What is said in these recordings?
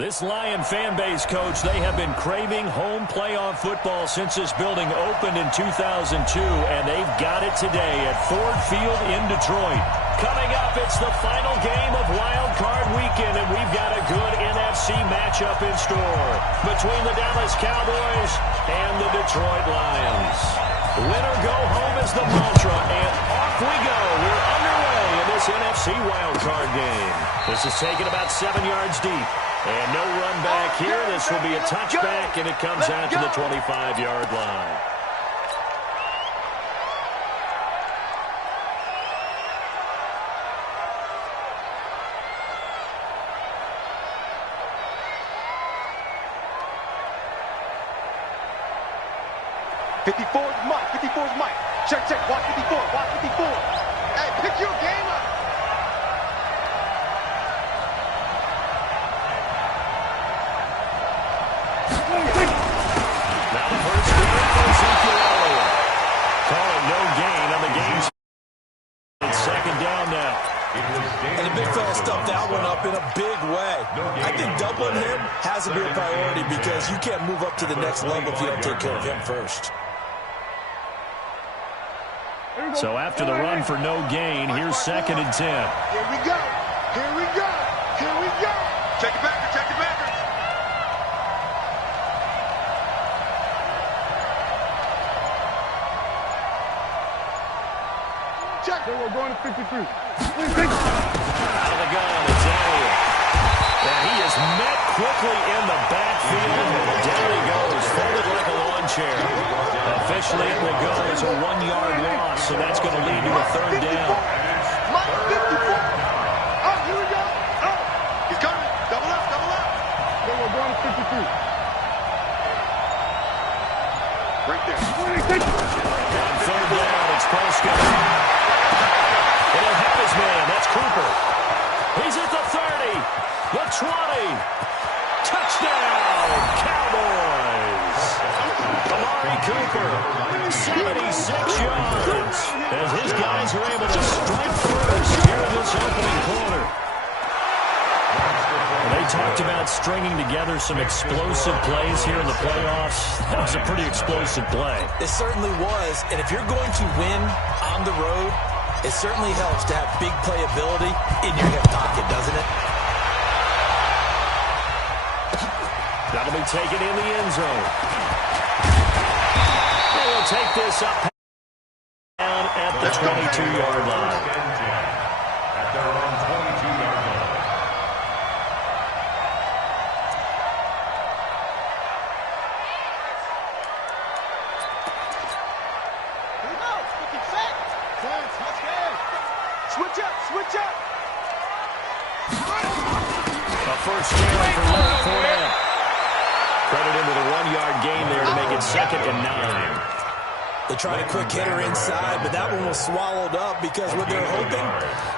This Lion fan base, Coach, they have been craving home playoff football since this building opened in 2002, and they've got it today at Ford Field in Detroit. Coming up, it's the final game of Wild Card Weekend, and we've got a good NFC matchup in store between the Dallas Cowboys and the Detroit Lions. Win or go home is the mantra, and off we go. We're underway in this NFC Wild Card game. This is taken about 7 yards deep. And no run back here. This will be a touchback, and it comes out to the 25-yard line. Mike. 54's Mike. Check. Watch 54. Watch 54. Hey, pick your game up. Now the first down for Ezekiel Elliott. Call it no gain on the game. It's second down now. And the big fella stuffed that one up in a big way. I think doubling him has to be a priority because you can't move up to the next level if you don't take care of him first. So after the run for no gain, here's second and 10. Here we go. Check it back. Check. We're going to 53. Out of the gun, it's Elliott. And he is met quickly in the backfield. Down he goes, folded like a lawn chair. Officially, it will go as a 1-yard loss, so that's going to lead to a third down. Mike 54. Oh, here we go. Oh, he's coming. Double up. Then we're going to 53. Right there. On third down, it's Prescott. He'll have his man. That's Cooper. He's at the 30, the 20. Touchdown, Cowboys. Amari Cooper, 76 yards, as his guys are able to strike first here in this opening quarter. They talked about stringing together some explosive plays here in the playoffs. That was a pretty explosive play. It certainly was, and if you're going to win on the road, it certainly helps to have big playability in your hip pocket, doesn't it? That'll be taken in the end zone. They will take this up down at the 22-yard line. At their own 22-yard line. Switch up. A first down for Leonard Fournette. Credited with a 1-yard gain there to make it 2nd and 9. They tried a quick hitter inside, but that one was swallowed up because what they're hoping,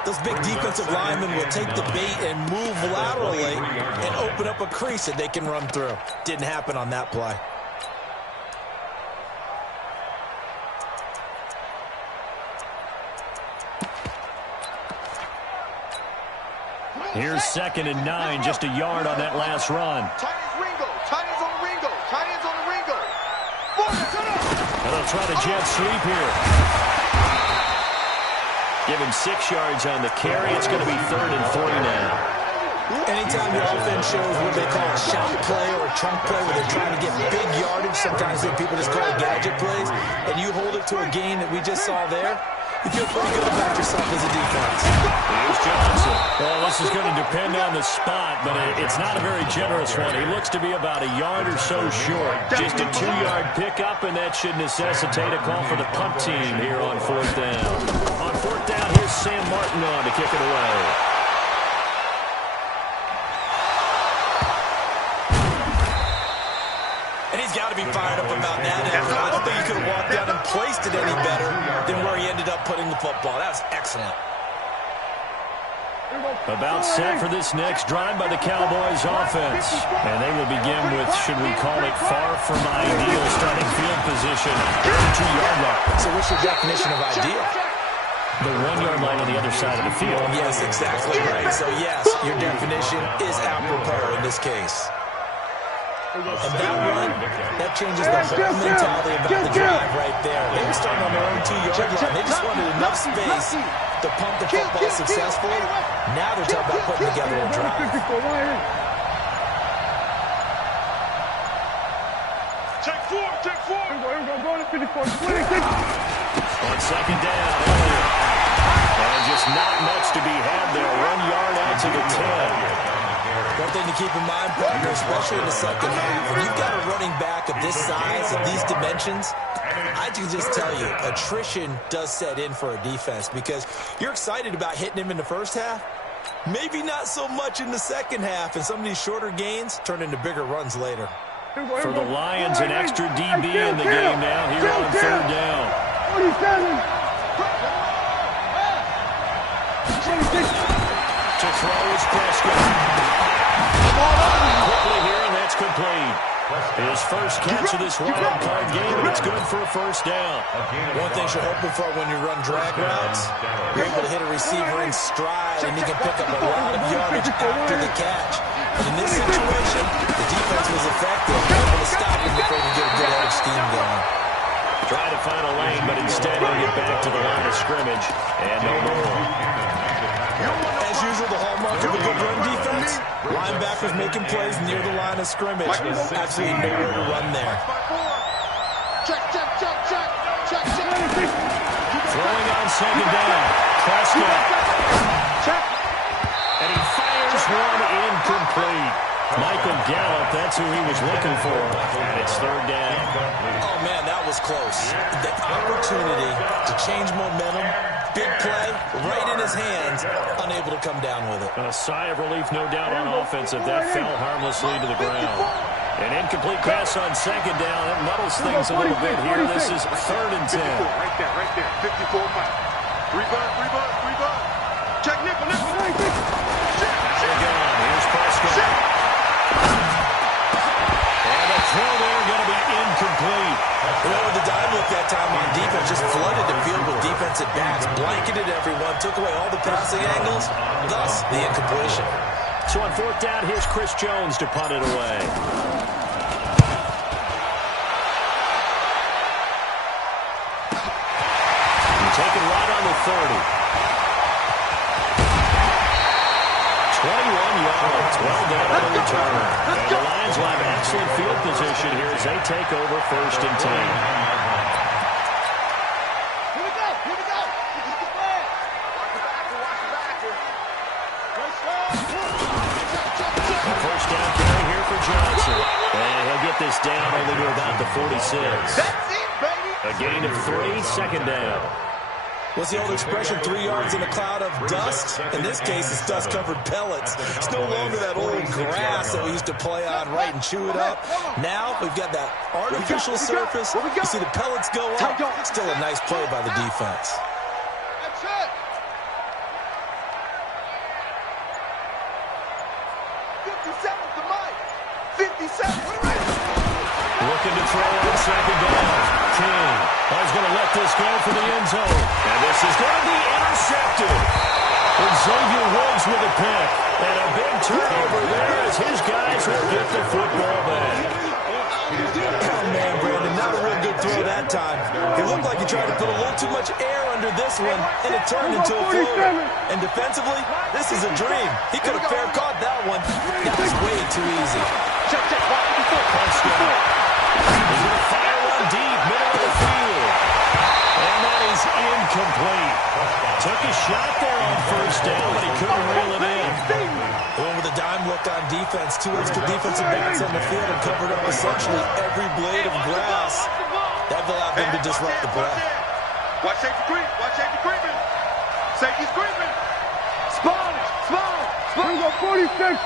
those big defensive linemen will take the bait and move laterally and open up a crease that they can run through. Didn't happen on that play. Here's 2nd and 9, just a yard on that last run. Tight ends on Ringo. And they'll try the jet sweep here. Give him 6 yards on the carry. It's going to be 3rd and 3 now. Anytime your offense shows what they call a shot play or a chunk play where they're trying to get big yardage, sometimes people just call it gadget plays, and you hold it to a gain that we just saw there, you feel pretty good about yourself as a defense. Here's Johnson. Well, this is going to depend on the spot, but it's not a very generous one. He looks to be about a yard or so short. Just a 2-yard pickup, and that should necessitate a call for the punt team here on 4th down. On 4th down, here's Sam Martin on to kick it away. And he's got to be fired up about that. I don't think he could have walked down and placed it any better than where he ended up putting the football. That was excellent. About set for this next drive by the Cowboys offense. And they will begin with, should we call it, far from ideal starting field position. 32-yard line. So what's your definition of ideal? The 1-yard line on the other side of the field. Yes, exactly right. So, yes, your definition is apropos in this case. And that run, that changes the whole mentality about the drive right there. They were starting on their own 2-yard line. They just wanted enough space to pump the football successfully. Now they're talking about putting together a drive. Check four. On second down, and just not much to be had there. 1 yard out to the 10. One thing to keep in mind, partner, especially in the second half, when you've got a running back of this size, of these dimensions, I can just tell you, attrition does set in for a defense because you're excited about hitting him in the first half. Maybe not so much in the second half, and some of these shorter gains turn into bigger runs later. For the Lions, an extra DB in the game now here on third down. To throw is Prescott. Quickly here, and that's complete. His first catch of this wild card game, and it's good for a first down. One thing you're hoping for when you run drag routes, you're able to hit a receiver in stride, and he can pick up a lot of yardage after the catch. But in this situation, the defense was effective, able to stop him before he could get a good edge scheme going. Trying to find a lane, but instead he'll get back to the line of scrimmage, and no more. As usual, the hallmark of a good run defense, linebackers making plays near the line of scrimmage. Absolutely nowhere to run there. Check. Throwing on second down. Prescott. Check. And he fires one incomplete. Michael Gallup, that's who he was looking for. And it's third down. Oh, man, that was close. The opportunity to change momentum, big play, right in his hands, unable to come down with it. A sigh of relief, no doubt, on offense if that fell harmlessly to the ground. An incomplete pass on second down. It muddles things a little bit here. This is third and 10. Right there. 54 miles. Rebut. Check nickel. Here's Prescott. And the throw there going to be incomplete. With the dime look that time on defense, just flooded the field with defensive backs, blanketed everyone, took away all the passing angles, thus the incompletion. So on fourth down, here's Chris Jones to punt it away. Taken right on the 30. 21 yards. Well done on the return. And the Lions will have excellent field position here as they take over first and 10. Here we go. This is the plan. Watch the back here. First down carry here for Johnson. And he'll get this down only to about the 46. That's it, baby. A gain of 3, second down. What's the old expression, 3 yards in a cloud of dust? In this case, it's dust-covered pellets. It's no longer that old grass that we used to play on, right, and chew it up. Now, we've got that artificial surface. You see the pellets go up. Still a nice play by the defense. That's it. 57's the mic. 57. We're ready. Looking to throw on second down. King is going to let this go for the end zone. And this is going to be intercepted. And Xavier Woods with a pick. And a big turnover there as his guys will get the football back. Oh, man, Brandon, not a real good throw that time. It looked like he tried to put a little too much air under this one, and it turned into a floater. And defensively, this is a dream. He could have fair caught that one. That was way too easy. Check. Prescott. He's going to fire one deep, middle of the field. And that is incomplete. Took a shot there on first down, but he couldn't reel it in. Going with a dime look on defense. 2 extra defensive backs on the field and covered up essentially every blade of grass. That allowed them to disrupt the play. Watch safety creeping. Safety's creeping. Small. Here we go, 46.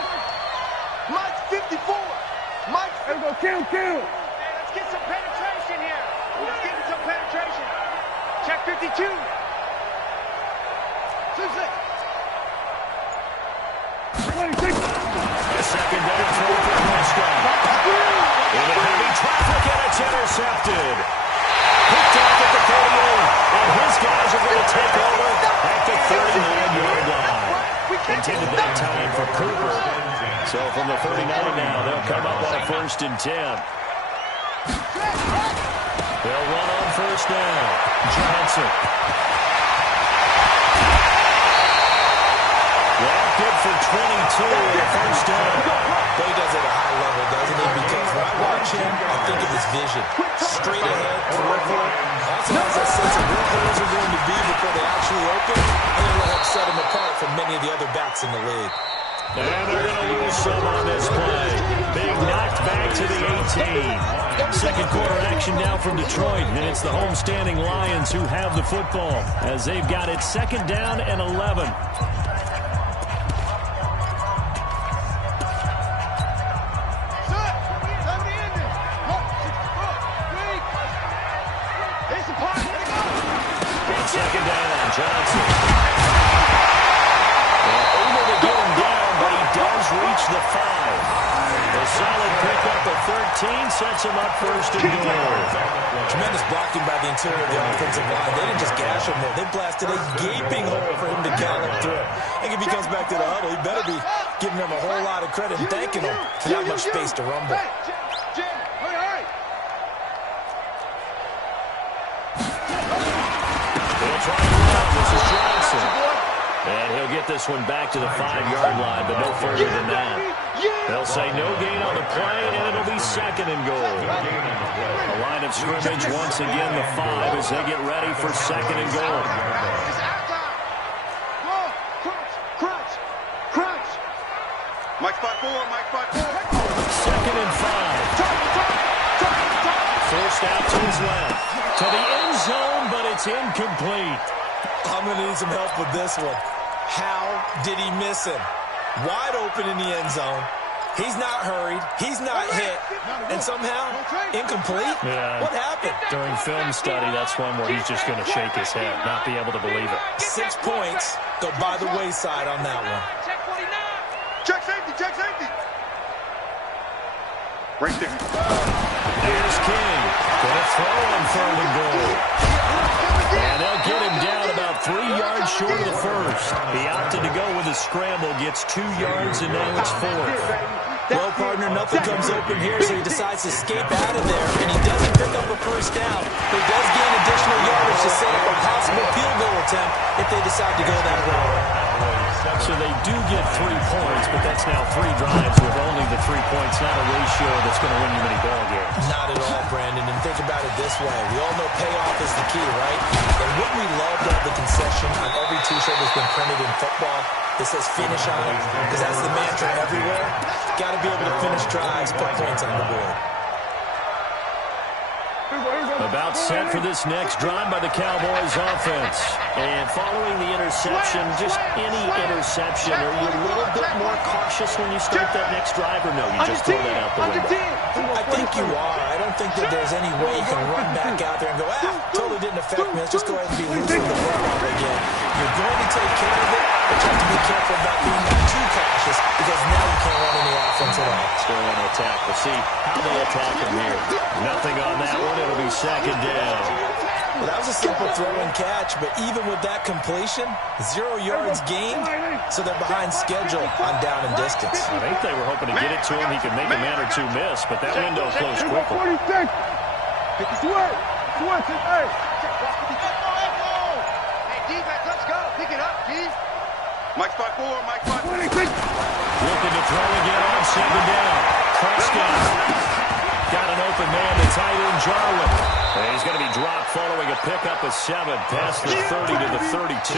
Mike's 54. Mike's Here we go, kill. Hey, let's get some penetration here. Let's get some penetration. Check 52. 26. The second down throw for Prescott. Into heavy traffic, and it's intercepted. Picked off at the 38, and his guys are going to take over at intended that time for Cooper. So from the 39 now, they'll come up on a 1st and 10. They'll run on 1st down. Johnson. Well, good for 22 on the 1st down. But he does it at a high level, doesn't he? Because when I watch him, I think of his vision. Straight ahead, peripheral. Also has that sense of where holes are going to be before they actually open. And then let him set him apart from many of the other backs in the league. And they're going to lose some on this play. Big knocked back to the 18. Second quarter action now from Detroit, and it's the homestanding Lions who have the football as they've got it 2nd down and 11. Second down, Johnson. Able to get him down, but he does reach the 5. A solid pickup of 13 sets him up 1st and goal. Tremendous blocking by the interior of the offensive line. They didn't just gash him there. They blasted a gaping hole for him to gallop through. I think if he comes back to the huddle, he better be giving them a whole lot of credit and thanking them for that much space to rumble. This is Johnson. And he'll get this one back to the 5-yard line, but no further than that. They'll say no gain on the play, and it'll be 2nd and goal. The line of scrimmage once again the 5 as they get ready for 2nd and goal. Mike 5-4, Mike 5-4. 2nd and 5. Forced out to his left. To the end zone, but it's incomplete. I'm going to need some help with this one. How did he miss him? Wide open in the end zone. He's not hurried. He's not hit. And somehow, incomplete? Yeah. What happened? During film study, that's one where he's just going to shake his head, not be able to believe it. 6 points go by the wayside on that one. Check safety, check safety. Right there. Here's King. Gonna throw on 3rd and goal. And they'll get him down about 3 yards short of the 1st. He opted to go with a scramble, gets 2 yards, and now it's 4th. Well, partner, nothing comes open here, so he decides to escape out of there, and he doesn't pick up a 1st down, but he does gain additional yardage to set up a possible field goal attempt if they decide to go that route. So they do get 3 points, but that's now 3 drives with only the 3 points, not a ratio that's going to win you many ball games. Not at all, Brandon, and think about it this way. We all know payoff is the key, right? And wouldn't we love to have the concession on every T-shirt that's been printed in football that says finish on it? Because that's the mantra everywhere. Got to be able to finish drives, put points on the board. About set for this next drive by the Cowboys offense. And following the interception, just any interception, are you a little bit more cautious when you start that next drive, or no, you just throw that out the window? I think you are. I don't think that there's any way you can run back out there and go, totally didn't affect me. Let's just go ahead and be losing the football again. You're going to take care of it, but you have to be careful about being too cautious because now you can't run any offense at all. Still on attack. We'll see how they attack him here. Nothing on that one. It'll be 2nd down. Well, that was a simple throw and catch, but even with that completion, 0 yards gained, so they're behind schedule on down and distance. I think they were hoping to get it to him. He could make a man or 2 miss, but that window closed quickly. 46. It's work. It's work. Hey. Hey, defense, let's go. Pick it up, Keith. Mike 5-4, Mike 5-4. 26. Looking to throw again on 2nd down. Prescott got an open man to tight end Jarwin. And he's going to be dropped following a pickup of 7 past the 30 to the 32.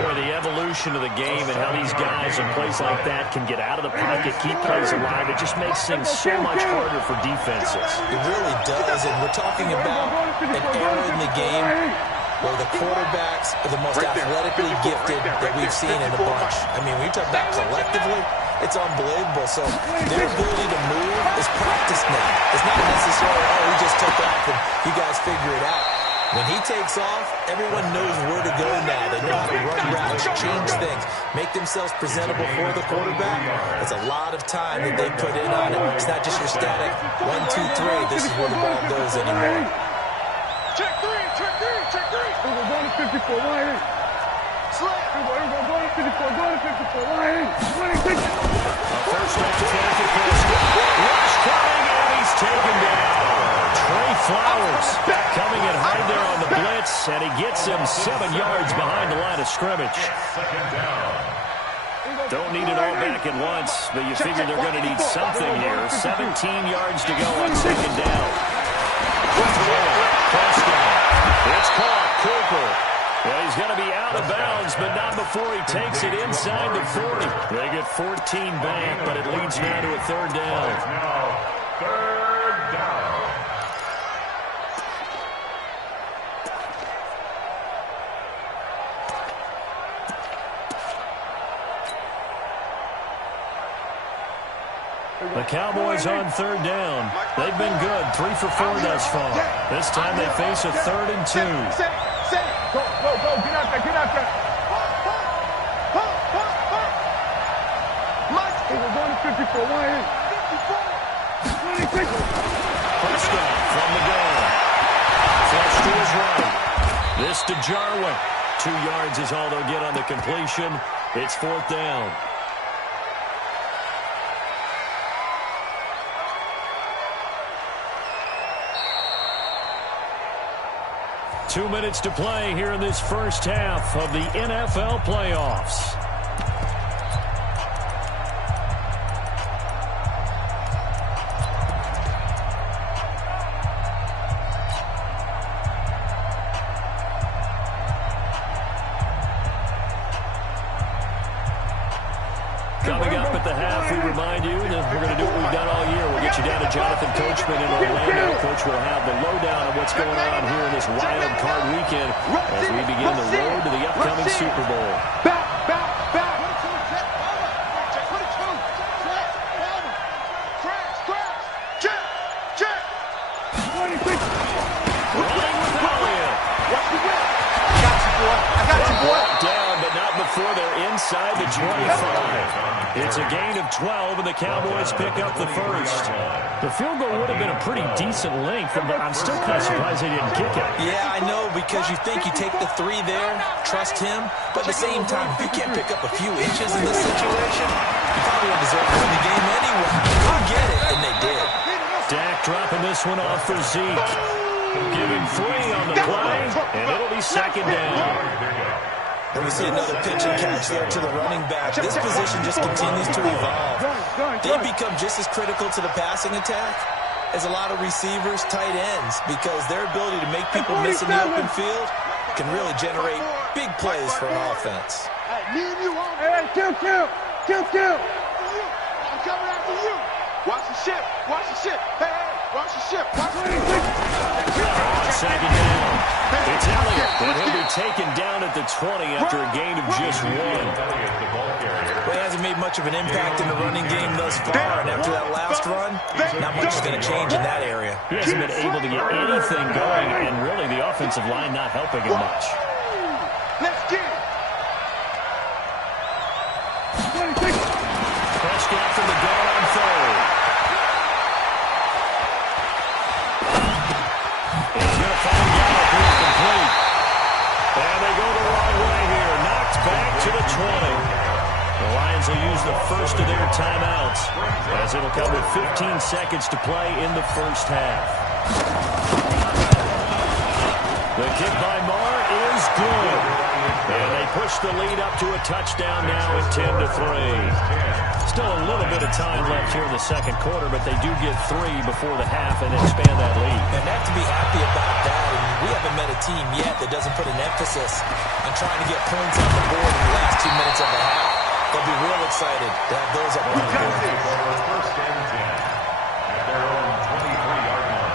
Boy, the evolution of the game and how these guys in plays like that can get out of the pocket, keep plays alive, it just makes things so much harder for defenses. It really does, and we're talking about an era in the game where the quarterbacks are the most athletically gifted that we've seen in a bunch. I mean, when you talk about collectively, it's unbelievable. So their ability to move is practiced now. It's not necessarily, he just took off and you guys figure it out. When he takes off, everyone knows where to go now. They know how to run routes, change things, make themselves presentable for the quarterback. It's a lot of time that they put in on it. It's not just your static 1, 2, 3. This is where the ball goes anymore. Check 3, check 3, check 3. We're going to 54. 1-8. So First down traffic for the score. Rush coming, and he's taken down. Trey Flowers coming in hard there on the blitz, and he gets him 7 yards behind the line of scrimmage. Don't need it all back at once, but you figure they're going to need something here. 17 yards to go on second down. It's caught. Cooper. Well, he's going to be out of bounds, but not before he takes it inside the 40. They get 14 back, but it leads now to a third down. Third down. The Cowboys on third down. They've been good, 3 for 4 thus far. This time they face a 3rd and 2. Go, get out there, get out there. We're going to 54, 1 in. Prescott from the gun. Flush to his right. This to Jarwin. 2 yards is all they'll get on the completion. It's 4th down. Two minutes to play here in this first half of the NFL playoffs. Coming up at the half, we remind you that we're going to do what we've done all year. We'll get you down to Jonathan Coachman in Orlando. Coach will have the lowdown of what's going on here in this wild card weekend as we begin the road to the upcoming Super Bowl. Back. Running with Elliott. I got you, boy. Down, but not before they're inside the 25. It's a gain of 12, and the Cowboys pick up the first. The field goal would have been a pretty decent length, but I'm still kind of surprised they didn't kick it. Yeah, I know, because you think you take the 3 there, trust him, but at the same time, if you can't pick up a few inches in this situation, you probably don't deserve to win the game anyway. Go get it, and they did. Dak dropping this one off for Zeke. Giving 3 on the play, and it'll be second down. And we see another pitch and catch there to the running back. This position just continues to evolve. They become just as critical to the passing attack as a lot of receivers, tight ends, because their ability to make people miss in the open field can really generate big plays for an offense. Hey, kill. I'm coming after you. Watch the ship. Hey, watch the ship. Second down. It's Elliott, and he'll be taken down at the 20 after a gain of just 1. Well, he hasn't made much of an impact in the running game thus far, and after that last run, not much is going to change in that area. He hasn't been able to get anything going, and really the offensive line not helping him much. Let's get it. Prescott from the gun on 3rd. He's going to find Gallup, who's complete. And they go the wrong way here. Knocked back to the 20. The Lions will use the first of their timeouts as it'll come with 15 seconds to play in the first half. The kick by Marr is good. And they push the lead up to a touchdown now at 10-3. Still a little bit of time left here in the second quarter, but they do get 3 before the half and expand that lead. And they have to be happy about that. And we haven't met a team yet that doesn't put an emphasis on trying to get points on the board in the last 2 minutes of the half. They'll be real excited to have those up on the board. First and 10 at their own 23-yard line.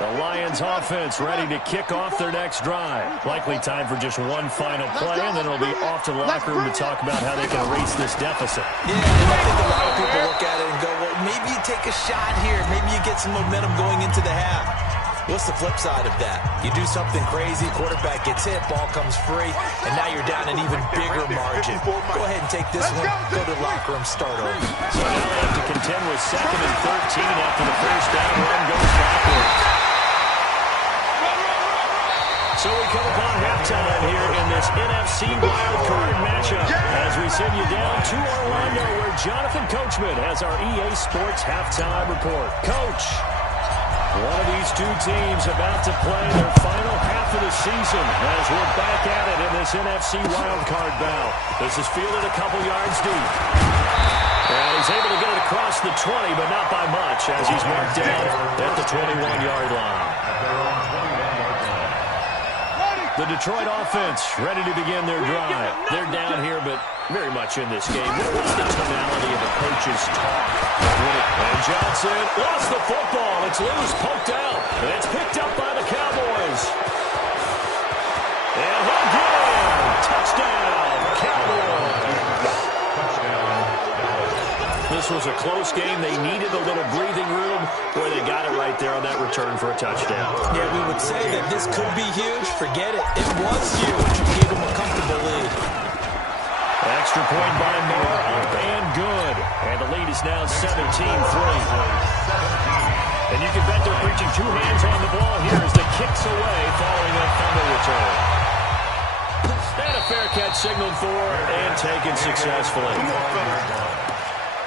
The Lions offense ready to kick off their next drive. Likely time for just one final play, and then it'll be off to the locker room to talk about how they can erase this deficit. Yeah, and I think a lot of people look at it and go, well, maybe you take a shot here. Maybe you get some momentum going into the half. What's the flip side of that? You do something crazy, quarterback gets hit, ball comes free, and now you're down an even bigger margin. Go ahead and take this one, go to the locker room, start over. So now they have to contend with 2nd and 13 after the first down run goes backwards. So we come upon halftime here in this NFC wildcard matchup as we send you down to Orlando where Jonathan Coachman has our EA Sports halftime report. Coach, one of these two teams about to play their final half of the season as we're back at it in this NFC wildcard bout. This is fielded a couple yards deep. And he's able to get it across the 20, but not by much as he's marked down at the 21-yard line. The Detroit offense ready to begin their drive. They're down here, but very much in this game. What's the tonality of the coach's talk? And Johnson lost the football. It's loose, poked out. And it's picked up by the Cowboys. And he'll get in. Touchdown, Cowboys. This was a close game. They needed a little breathing room. Boy, they got it right there on that return for a touchdown. Yeah, we would say that this could be huge. Forget it. It was huge. Gave them a comfortable lead. Extra point by Moore, up and good. And the lead is now 17-3. And you can bet they're preaching two hands on the ball here as the kick's away following that fumble return. And a fair catch signaled for and taken successfully.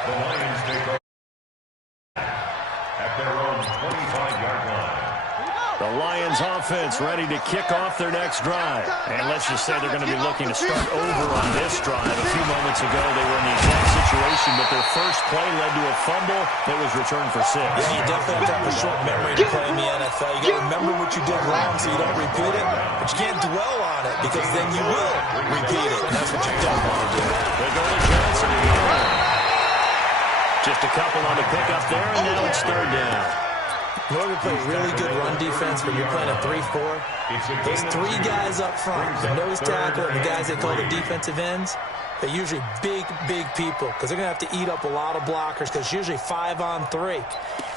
The Lions take over at their own 25-yard line. The Lions offense ready to kick off their next drive. And let's just say they're going to be looking to start over on this drive. A few moments ago, they were in the exact situation, but their first play led to a fumble that was returned for 6. Yeah, you definitely have to have a short memory to play in the NFL. You got to remember what you did wrong so you don't repeat it, but you can't dwell on it because then you will repeat it, and that's what you don't want to do. They go to Johnson again. Just a couple on the pickup there, and now it's 3rd down. In order to play really good run defense when you're playing a 3-4, those 3 guys up front, the nose tackle and the guys they call the defensive ends, they're usually big, big people because they're going to have to eat up a lot of blockers because it's usually 5-on-3.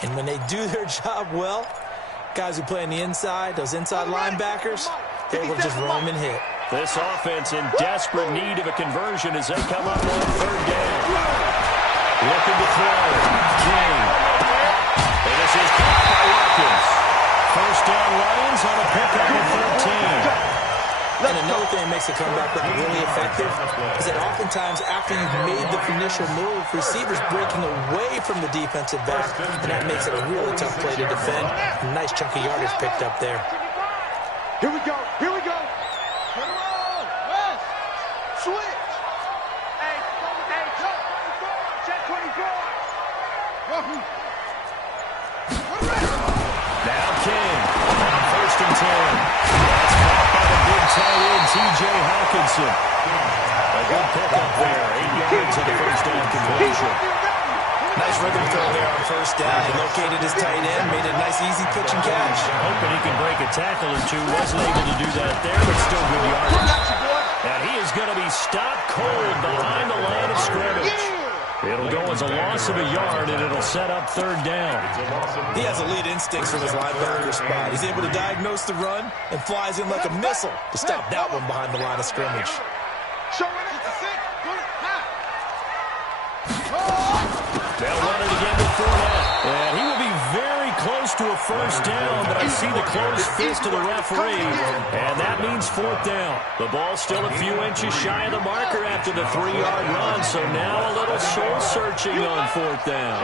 And when they do their job well, guys who play on the inside, those inside linebackers, they're able to just roam and hit. This offense in desperate need of a conversion as they come up on 3rd down. Looking to throw. King. And this is caught by Watkins. First down Lions on a pickup of 13. And another thing that makes the comeback route really effective is that oftentimes after you've made the initial move, receivers breaking away from the defensive back, and that makes it a really tough play to defend. A nice chunk of yardage picked up there. Here we go. Here we go. Turn around. West. Switch. Now King on 1st and 10. That's caught by the big tight end, T.J. Hawkinson. A good pickup there. 8 yards on the first down conversion. Nice rhythm throw there on 1st down. He located his tight end, made a nice easy pitch and catch. Hoping he can break a tackle or two. Wasn't able to do that there, but still good yardage. And he is going to be stopped cold behind the line of scrimmage. It'll go as a loss of a yard, and it'll set up 3rd down. He has elite instincts from his linebacker spot. He's able to diagnose the run and flies in like a missile to stop that one behind the line of scrimmage. They'll run it again with Fournette. And he will be very close to a first down, but I see the closed fist of the referee, and that means 4th down. The ball's still a few inches shy of the marker after the 3-yard run, so now a little soul-searching on 4th down.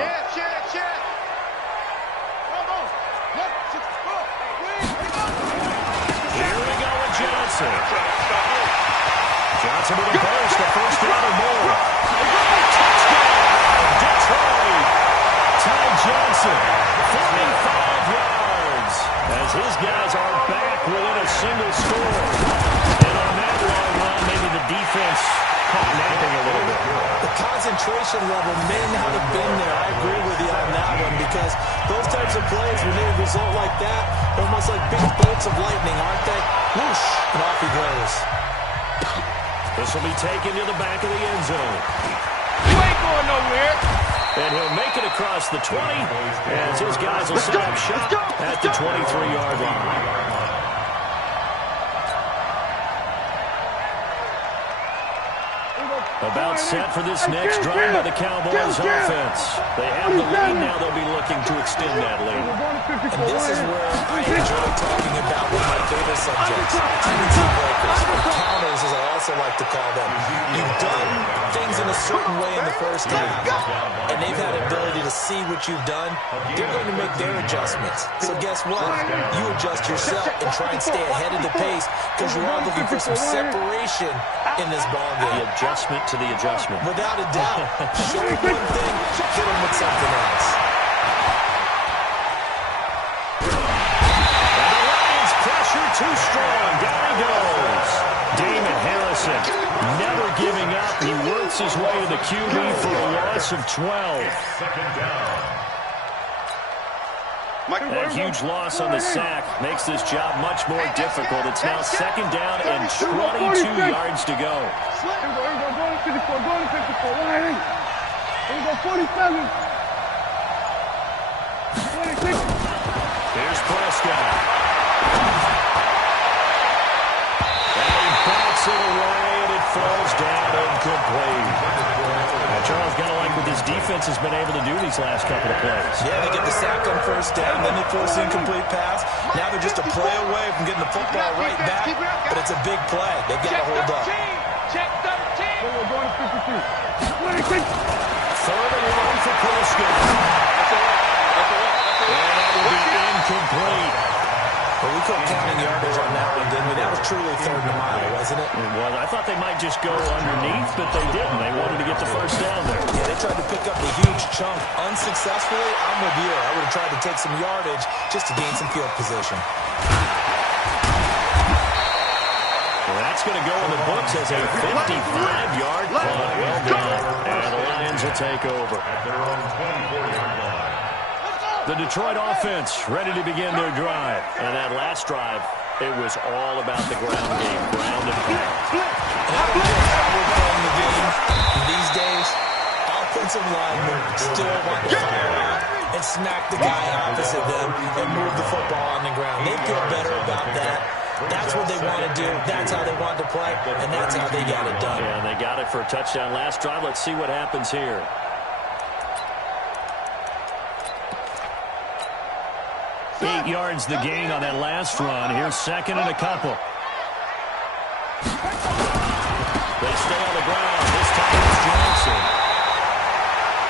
Here we go with Johnson. Johnson with a burst, a first down or more. Detroit. Ty Johnson, 45 yards, as his guys are back within a single score. And on that long run, maybe the defense caught napping a little bit. The concentration level may not have been there. I agree with you on that one because those types of plays, when they result like that, almost like big bolts of lightning, aren't they? Whoosh, and off he goes. This will be taken to the back of the end zone. You ain't going nowhere. And he'll make it across the 20 as his guys will set up shop at the 23-yard line. About set for this next drive by the Cowboys offense. They have the lead, now they'll be looking to extend that lead. And this is where I enjoy talking about one of my favorite subjects, tendency breakers, or counters as I also like to call them. You've done things in a certain way in the first half, and they've had an ability to see what you've done. They're going to make their adjustments. So guess what? You adjust yourself and try and stay ahead of the pace because you are looking for some separation in this ball game. The adjustment to the adjustment. Without a doubt. Show them one thing, hit them with something else. And the Lions pressure too strong. Down he goes. Damon Harrison never giving up. He works his way to the QB for a loss of 12. That huge loss on the sack makes this job much more difficult. It's now second down and 22 yards to go. Here we go, 54, Here we go, 47. 46. Here's Prescott. And he bats it away, and it falls down incomplete. Now, Charles, got to like what this defense has been able to do these last couple of plays. Yeah, they get the sack on first down, then they force the incomplete pass. Now they're just a play away from getting the football right back, but it's a big play. They've got to hold up. Check 13. We're going to 52. 26. Third and long for Prescott. And that will be incomplete. Well, we called counting yardage on that one, didn't we? That was truly third and a mile, wasn't it? Well, I thought they might just go underneath, but they didn't. They wanted to get the first down there. Yeah, they tried to pick up a huge chunk unsuccessfully. I'm with you. I would have tried to take some yardage just to gain some field position. Well, that's going to go in the books as a 55-yard punt. Well done. And the Lions will take over. At their own 24-yard line. The Detroit offense ready to begin their drive. And that last drive, it was all about the ground game, ground and pound. How we're playing the game these days, offensive linemen still want to fire out and smack the guy opposite them and move the football on the ground. They feel better about that. That's what they want to do. That's how they want to play, and that's how they got it done. Yeah, and they got it for a touchdown last drive. Let's see what happens here. 8 yards the gain on that last run. Here's second and a couple. They stay on the ground. This time it's Johnson.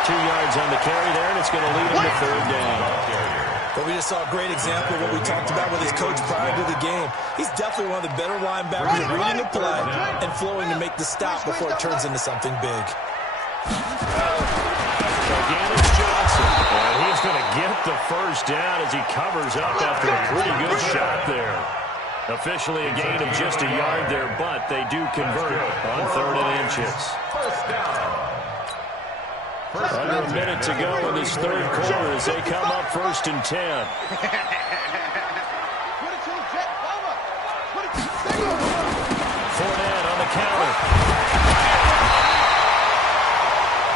2 yards on the carry there, and it's going to lead him to third down. But we just saw a great example of what we talked about with his coach prior to the game. He's definitely one of the better linebackers at reading the play and flowing to make the stop before it turns into something big. Again, it's Johnson. And he's going to get the first down as he covers up after a pretty good shot there. Officially a gain of just a yard there, but they do convert on 3rd and inches. First down. Under a minute to go in this third quarter as they come up 1st and 10. Fournette on the counter.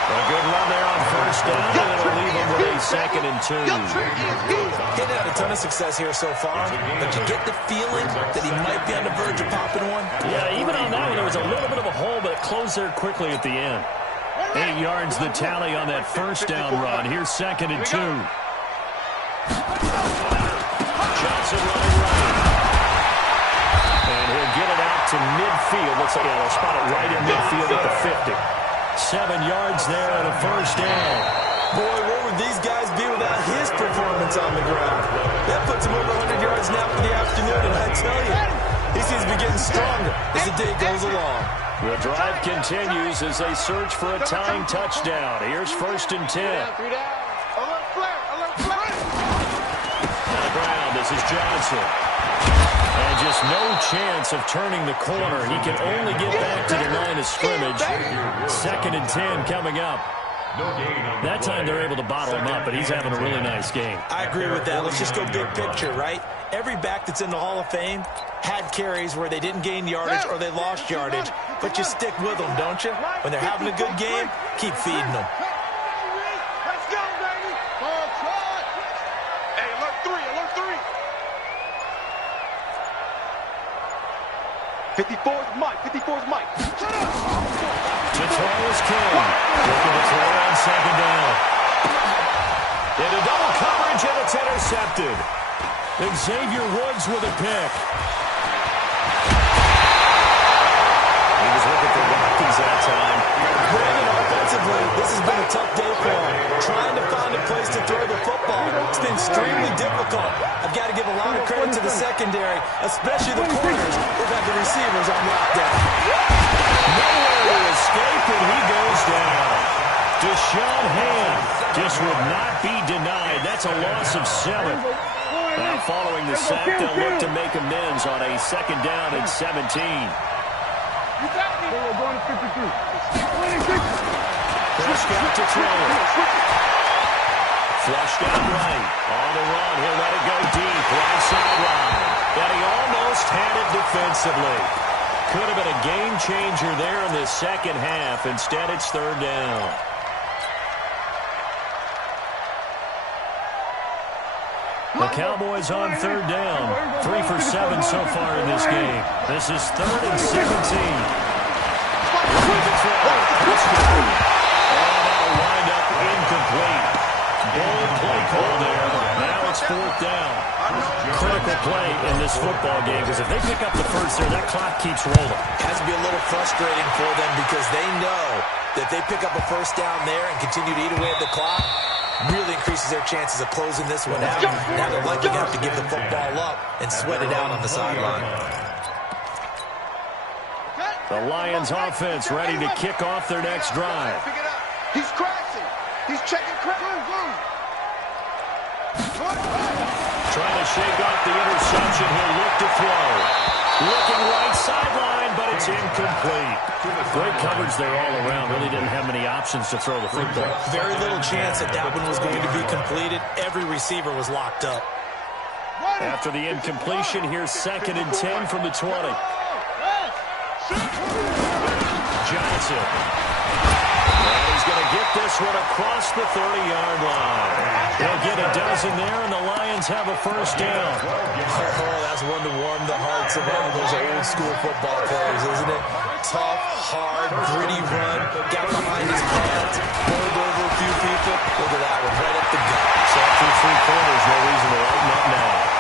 A good run there on first down, and it'll leave him with a 2nd and 2. He's had a ton of success here so far, but you get the feeling that he might be on the verge of popping one. Yeah, even on that one, there was a little bit of a hole, but it closed there quickly at the end. 8 yards the tally on that first down run. Here's 2nd and 2. Johnson running right. And he'll get it out to midfield. Looks like they'll spot it right in midfield at the 50. 7 yards there and a first down. Boy, where would these guys be without his performance on the ground? That puts him over 100 yards now for the afternoon, and I tell you, he seems to be getting stronger as the day goes along. The drive continues as they search for a tying touchdown. Here's 1st and 10. Alert flare. Alert flare. On the ground, this is Johnson. And just no chance of turning the corner. He can only get back to the line of scrimmage. 2nd and 10 coming up. That time they're able to bottle him up, but he's having a really nice game. I agree with that. Let's just go big picture, right? Every back that's in the Hall of Fame had carries where they didn't gain yardage or they lost yardage, but you stick with them, don't you? When they're having a good game, keep feeding them. 54's Mike. 54's Mike. To throw is King. Looking to throw on second down. Into double coverage, and it's intercepted. Xavier Woods with a pick. He was looking for Watkins that time. Brandon, offensively, this has been a tough day for him. Trying to find a place to throw the football. It's been extremely difficult. I've got to give a lot of credit to the secondary, especially the corners. They've got the receivers on lockdown. Nowhere to escape, and he goes down. Deshaun Hand just would not be denied. That's a loss of 7. Now following the sack, they'll look to make amends on a second down and 17. Prescott to throw it. Flushed out right. On the run. He'll let it go deep. Right sideline. And he almost had it defensively. Could have been a game changer there in the second half. Instead, it's third down. The Cowboys on third down. 3 for 7 so far in this game. This is 3rd and 17. And that'll wind up incomplete. Bold play call there. Now it's 4th down. Critical play in this football game, because if they pick up the first there, that clock keeps rolling. Has to be a little frustrating for them because they know that if they pick up a first down there and continue to eat away at the clock, really increases their chances of closing this one out. Now they're likely going to have to give the football up and sweat it out on the sideline. The Lions offense ready to kick off their next drive. Pick it up. He's crashing. He's checking crash. Trying to shake off the interception. He'll look to throw. Looking right sideline, but it's incomplete. Great coverage there all around. Really didn't have many options to throw the football. Very little chance that that one was going to be completed. Every receiver was locked up. After the incompletion, here's 2nd and 10 from the 20. Johnson. And he's going to get this one across the 30-yard line. They'll get a dozen there, and the Lions have a first down. Oh, that's one to warm the hearts of all those old-school football players, isn't it? Tough, hard, gritty run. Got behind his pads, pulled over a few people. Look at that one, right up the gut. So after 3 quarters, no reason to lighten up now.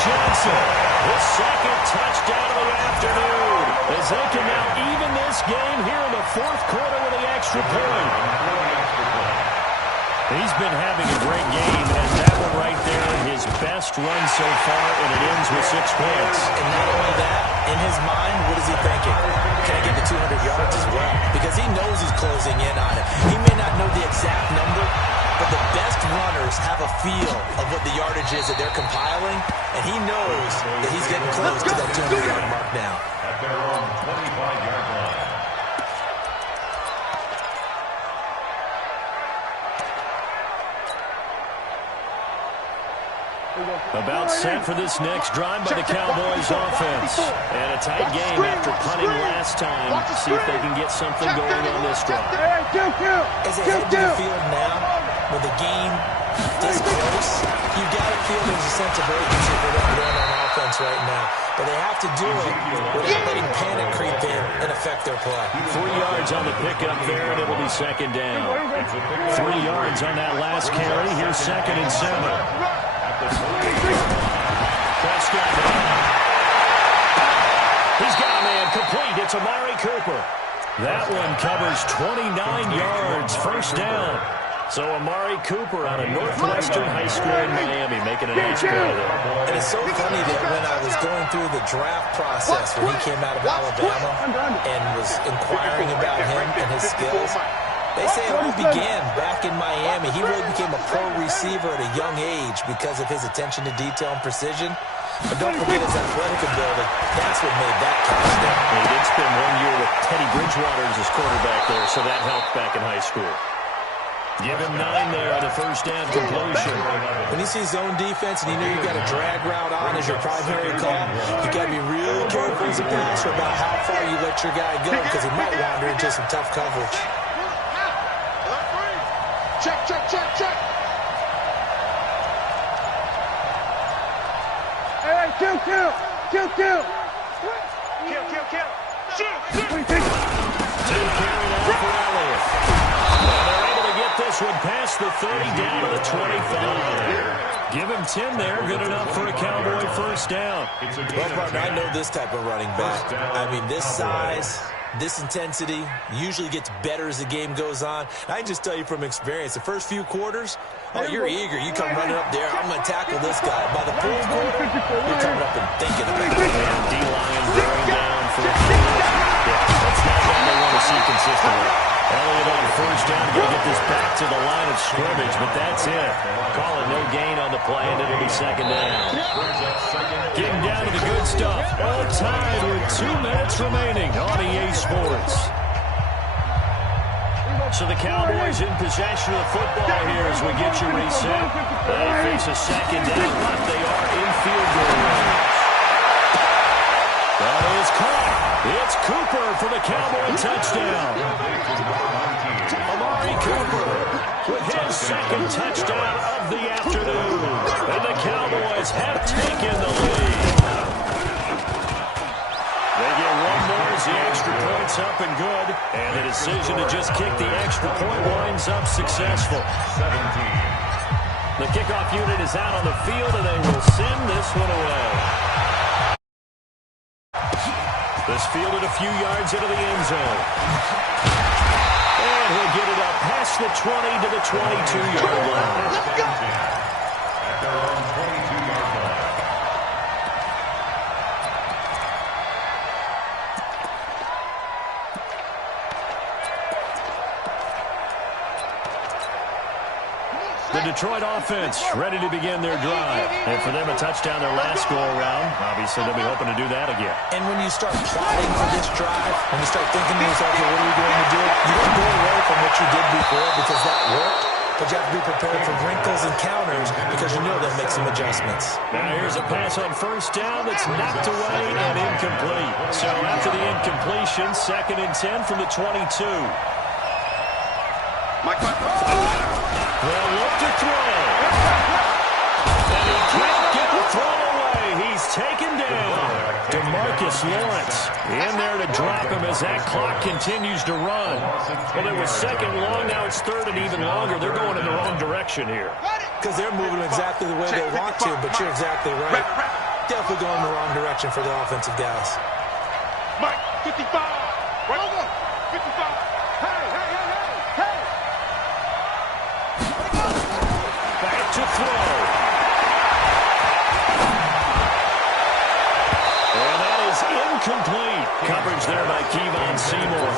Johnson, his 2nd touchdown of the afternoon, as they can now even this game here in the 4th quarter with the extra point. He's been having a great game, and that one right there, his best run so far, and it ends with 6 points. And not only that, in his mind, what is he thinking? Can I get to 200 yards as well? Because he knows he's closing in on it. He may not know the exact number, but the best runners have a feel of what the yardage is that they're compiling, and he knows that he's getting close to that 200-yard mark now. At their own 25-yard line. About set for this next drive by the Cowboys offense. And a tight game after punting last time. See if they can get something going on this drive. As they head to the field now, with the game this close, you've got to feel there's a sense of urgency for them going on offense right now. But they have to do it without letting panic creep in and affect their play. 3 yards on the pickup there, and it'll be 2nd down. 3 yards on that last carry. Here's 2nd and 7. Prescott. He's got a man complete. It's Amari Cooper. That one covers 29 yards. First down. So Amari Cooper out of Northwestern High School in Miami making a nice play there. And it's so funny that when I was going through the draft process when he came out of Alabama and was inquiring about him and his skills, they say it all began back in Miami. He really became a pro receiver at a young age because of his attention to detail and precision. But don't forget his athletic ability. That's what made that catch there. He did spend 1 year with Teddy Bridgewater as his quarterback there, so that helped back in high school. Give him 9 there on the first down completion. When you see zone defense and you know you've got a drag route on as your primary call, you got to be real careful as a passer about how far you let your guy go because he might wander into some tough coverage. Check. Kill. Shoot. 2 carried out for Elliott. And they're able to get this one past the 30 down to the 25. Give him 10 there. Good enough for a Cowboy first down. Well, partner, I know this type of running back. I mean, this size, this intensity usually gets better as the game goes on. I can just tell you from experience, the first few quarters, oh, you're eager. You come running up there. I'm going to tackle this guy. By the fourth quarter, you're coming up and thinking about it. And D-line going down for a that's not what they want to see consistently. Elliott on first down, going to get this back to the line of scrimmage, but that's it. Call it no gain on the play, and it'll be second down. Getting down to the good stuff. All tied with 2 minutes remaining on EA Sports. So the Cowboys in possession of the football here as we get you reset. They face a second down left. They are in field goal range. That is caught. It's Cooper for the Cowboy touchdown. Amari Cooper with his second touchdown of the afternoon. And the Cowboys have taken the lead. They get one more as the extra point's up and good. And the decision to just kick the extra point winds up successful. 17. The kickoff unit is out on the field, and they will send this one away. This fielded a few yards into the end zone. And he'll get it up past the 20 to the 22-yard line. At their own 22-yard line. The Detroit offense ready to begin their drive. And for them, a touchdown their last go-around. Obviously, they'll be hoping to do that again. And when you start plotting for this drive, when you start thinking to yourself, okay, what are you going to do? You don't go away from what you did before because that worked. But you have to be prepared for wrinkles and counters because you know they'll make some adjustments. Now here's a pass on first down that's knocked away and incomplete. So after the incompletion, 2nd and 10 from the 22. They'll look to throw. And he can't get the throw away. He's taken down. DeMarcus Lawrence in there to drop him as that clock continues to run. Well, it was 2nd long. Now it's 3rd and even longer. They're going in the wrong direction here. Because they're moving exactly the way they want to, but you're exactly right. Definitely going in the wrong direction for the offensive guys. Mike, 55. Right over. 55. Back to throw. And that is incomplete. Coverage there by Kevon Seymour.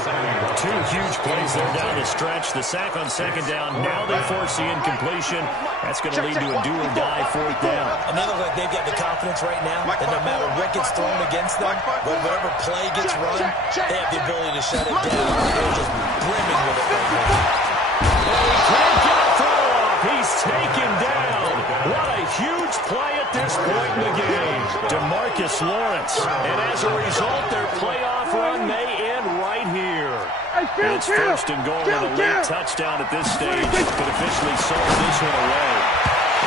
2 huge plays there down the stretch. The sack on 2nd down. Now they force the incompletion. That's going to lead to a do-or-die 4th down. And they look like they've got the confidence right now that no matter what gets thrown against them, whatever play gets run, they have the ability to shut it down. They're just brimming with it right now. He can't get a throw off. He's taken down. What a huge play at this point in the game. DeMarcus Lawrence. And as a result, their playoff run may end right here. It's 1st and goal and a late touchdown at this stage could officially solve this one away.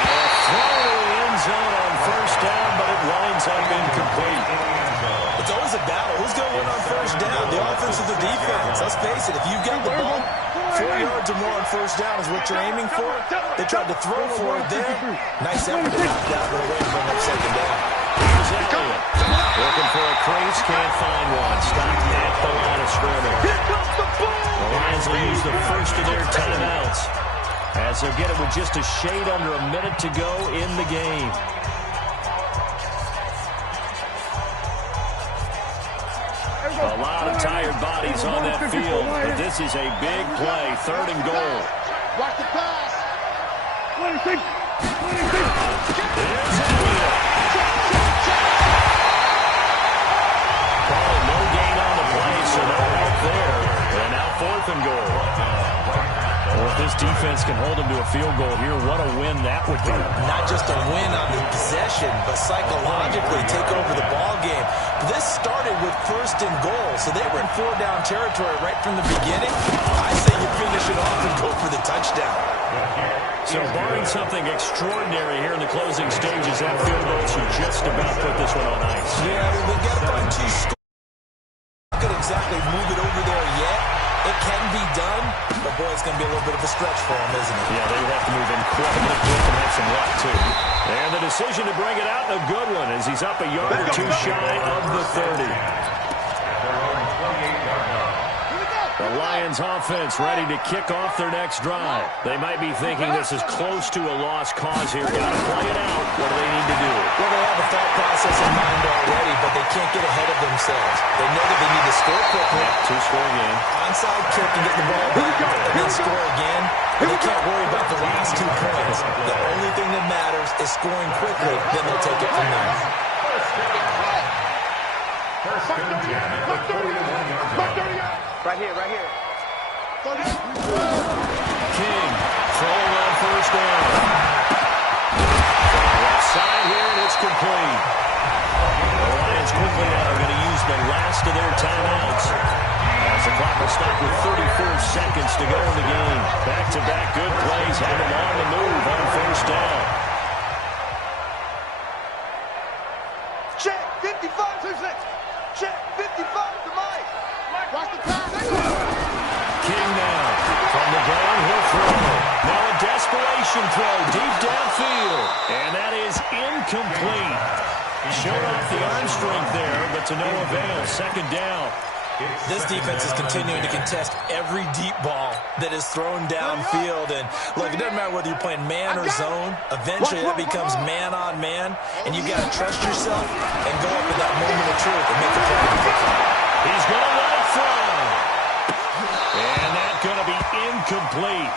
And a throw to the end zone on 1st down, but it winds up incomplete. It's always a battle. Who's going to win on 1st down? The offense or the defense? Let's face it, if you've got the ball 4 yards or more on 1st down is what you're aiming for. They tried to throw for it there. Nice effort to knock that one away and bring up 2nd down. Here's Elliott. Looking for a crease, can't find one. Stopped at the line of scrimmage. The Lions will use the first of their timeouts as they'll get it with just a shade under a minute to go in the game. A lot of tired bodies on that field, but this is a big play. 3rd and goal. Watch the pass. 26. There's Elliott. No gain on the play, so no help there. And now 4th and goal. Well, if this defense can hold them to a field goal here, what a win that would be. Not just a win on the possession, but psychologically take over the ball game. This started with 1st and goal, so they were in 4-down territory right from the beginning. I say you finish it off and go for the touchdown. So barring something extraordinary here in the closing stages, that field goal should just about put this one on ice. Yeah, well, they've got to find two scores. Not going to exactly move it over there yet. It can be done, but boy, it's going to be a little bit of a stretch for them, isn't it? Yeah, they would have to move incredibly quick and have some luck, too. And the decision to bring it out, a good one, as he's up a yard or two shy of the 30. The Lions offense ready to kick off their next drive. They might be thinking this is close to a lost cause here. Got to play it out. What do they need to do? Well, they have a thought process in mind already, but they can't get ahead of themselves. They know that they need to score quickly. Two-score game. Onside kick and get the ball back and then score again. And they can't worry about the last 2 points. The only thing that matters is scoring quickly. Then they'll take it from there. Right here, right here. King throwing on first down. Left side here, and it's complete. The Lions quickly now are going to use the last of their timeouts, as the clock will stop with 34 seconds to go in the game. Back-to-back good plays have them on the move on first down. Check, 55, 26. Check, 55 to Mike. Watch the time. King now from the ground, he'll throw. Now a desperation throw deep downfield, and that is incomplete. Showed off the arm strength there, but to no avail. Second down. This defense is continuing to contest every deep ball that is thrown downfield. And look, it doesn't matter whether you're playing man or zone. Eventually, that becomes man-on-man, and you've got to trust yourself and go up in that moment of truth and make the play. He's going to let it fly. And that's going to be incomplete.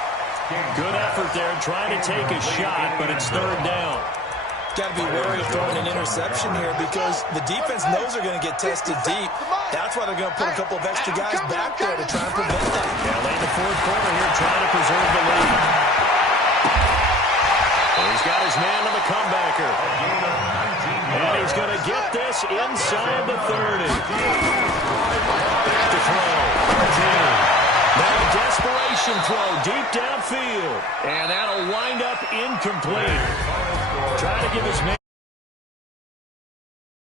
Good effort there, trying to take a shot, but it's third down. Got to be wary of throwing an interception here because the defense knows they're going to get tested deep. That's why they're going to put a couple of extra guys back there to try and prevent that. Yeah, late in the fourth quarter here, trying to preserve the lead. And he's got his man on the comebacker. And he's going to get this inside the 30. To throw. King. Now a desperation throw deep downfield. And that'll wind up incomplete. Trying to give his man